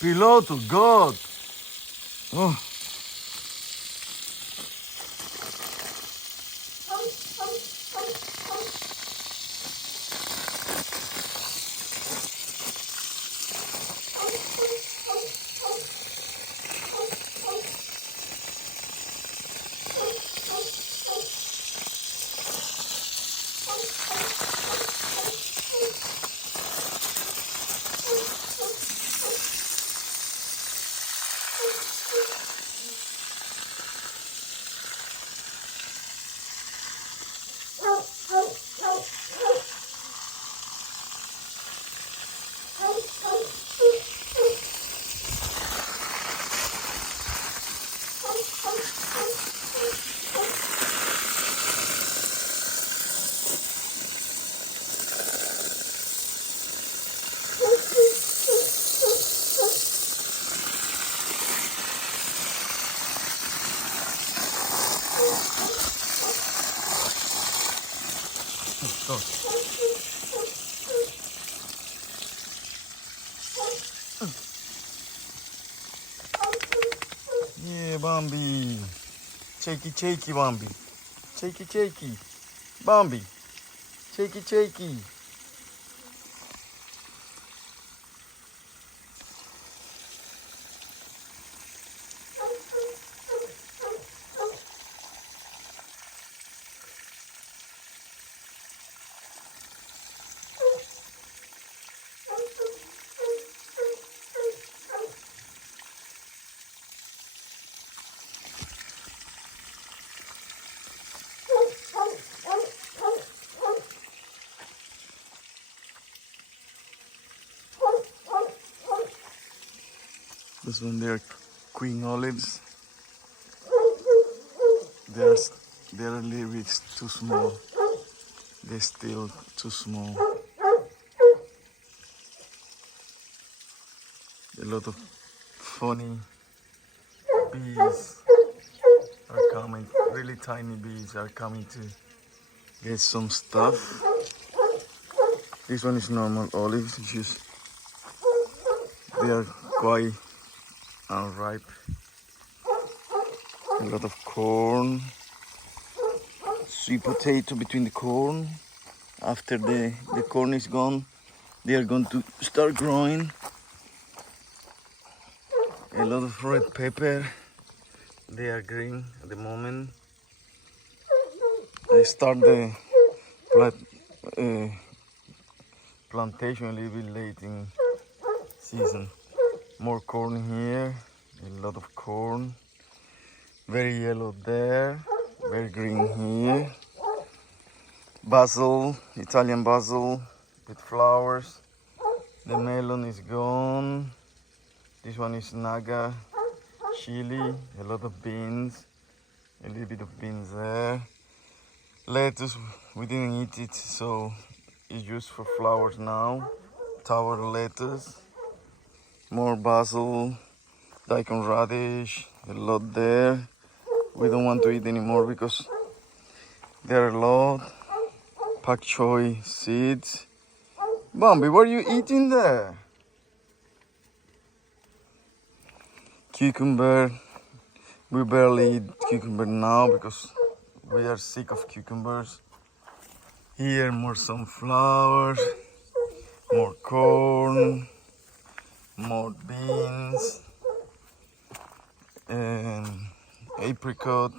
Piloto, God. Oh. Stop. Yeah, Bambi. Shaky, shaky, Bambi. Shaky, shaky. Bambi. Shaky, shaky. This one, they're queen olives. They're a little bit too small. They're still too small. A lot of funny bees are coming. Really tiny bees are coming to get some stuff. This one is normal olives. It's just they are quite unripe. A lot of corn. Sweet potato between the corn. After the corn is gone, they are going to start growing. A lot of red pepper. They are green at the moment. I start the plantation a little bit late in season. More corn here. A lot of corn. Very yellow there. Very green here. Basil, Italian basil with flowers. The melon is gone. This one is Naga chili, a lot of beans, a little bit of beans there. Lettuce, we didn't eat it, so it's used for flowers now. Tower lettuce, more basil, daikon radish, a lot there. We don't want to eat anymore because there are a lot. Pak choi seeds. Bambi, what are you eating there? Cucumber. We barely eat cucumber now because we are sick of cucumbers. Here more sunflowers, more corn, more beans, and apricot,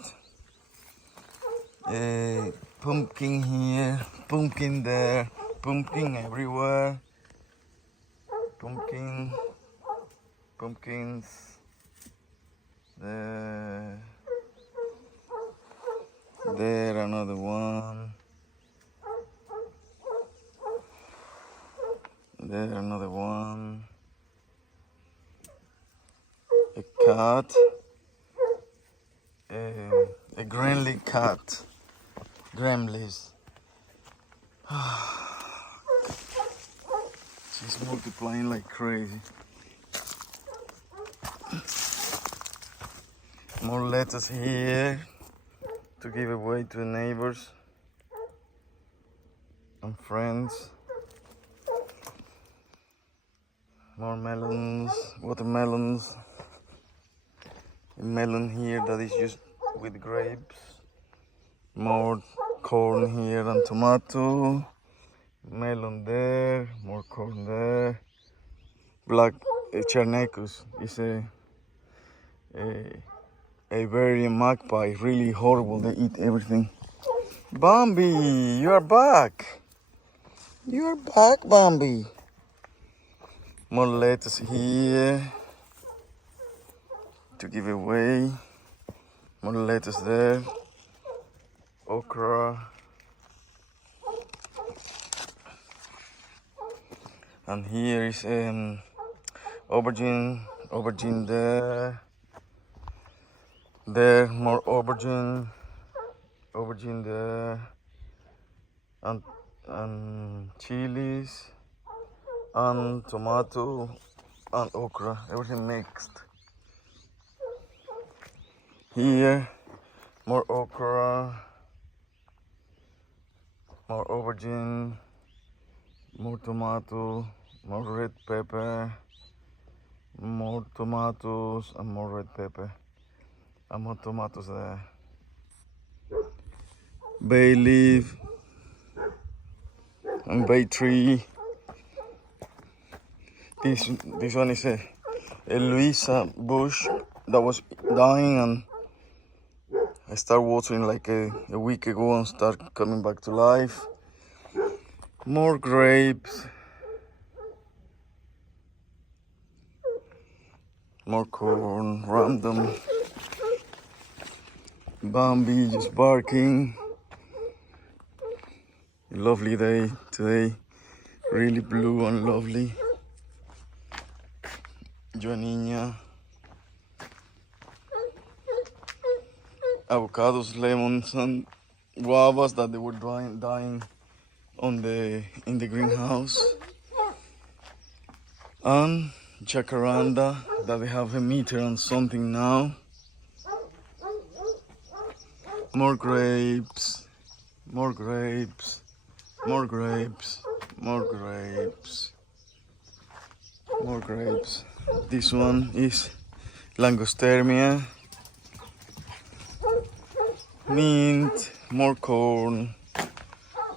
pumpkin here, pumpkin there, pumpkin everywhere, pumpkins. There another one. There another one. A cat. A Gremlin cat. Gremlins. She's multiplying like crazy. More lettuce here to give away to the neighbors and friends. More melons, watermelons. A melon here that is used with grapes. More corn here and tomato. Melon there, more corn there. Black Charnecus is a very magpie, really horrible. They eat everything. Bambi, you are back. You are back, Bambi. More lettuce here to give away. More lettuce there. Okra. And here is aubergine there. There, more aubergine there. And chilies. And tomato and okra, everything mixed. Here, more okra, more aubergine, more tomato, more red pepper, more tomatoes and more red pepper, and more tomatoes there. Bay leaf and bay tree. This one is a Louisa bush that was dying, and I started watering like a week ago and start coming back to life. More grapes, more corn, random. Bambi just barking. Lovely day today, really blue and lovely. Joaninha. Avocados, lemons, and guavas that they were dying in the greenhouse. And jacaranda that they have a meter and something now. More grapes, more grapes, more grapes, more grapes, more grapes. This one is Langostermia. Mint, more corn,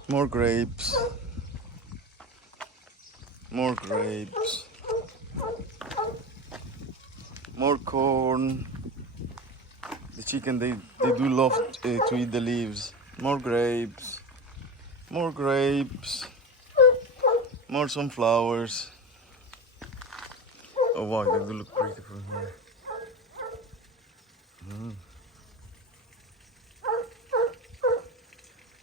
more grapes, more grapes, more corn. The chicken, they do love to eat the leaves. More grapes, more grapes, more sunflowers. Oh wow, they do look pretty from here.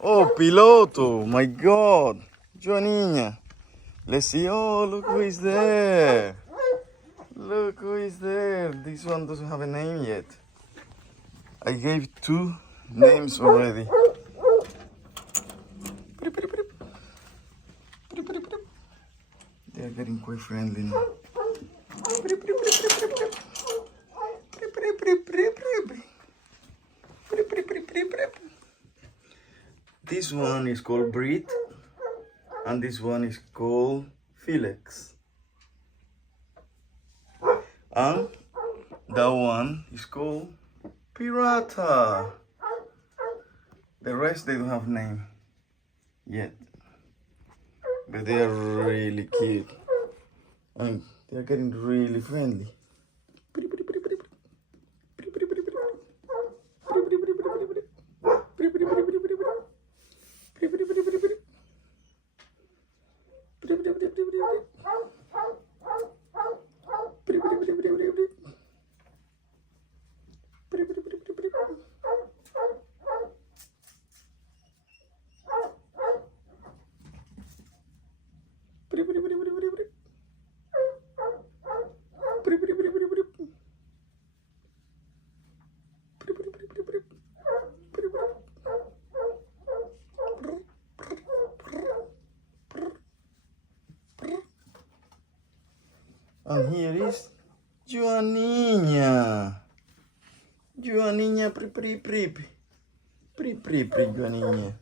Oh, Piloto, my God. Joaninha. Let's see. Oh, look who is there. Look who is there. This one doesn't have a name yet. I gave 2 names already. They are getting quite friendly now. This one is called Brit, and this one is called Felix. And that one is called Pirata. The rest, they don't have name yet, but they are really cute and they are getting really friendly. And here is Joaninha. Joaninha, pri, Joaninha.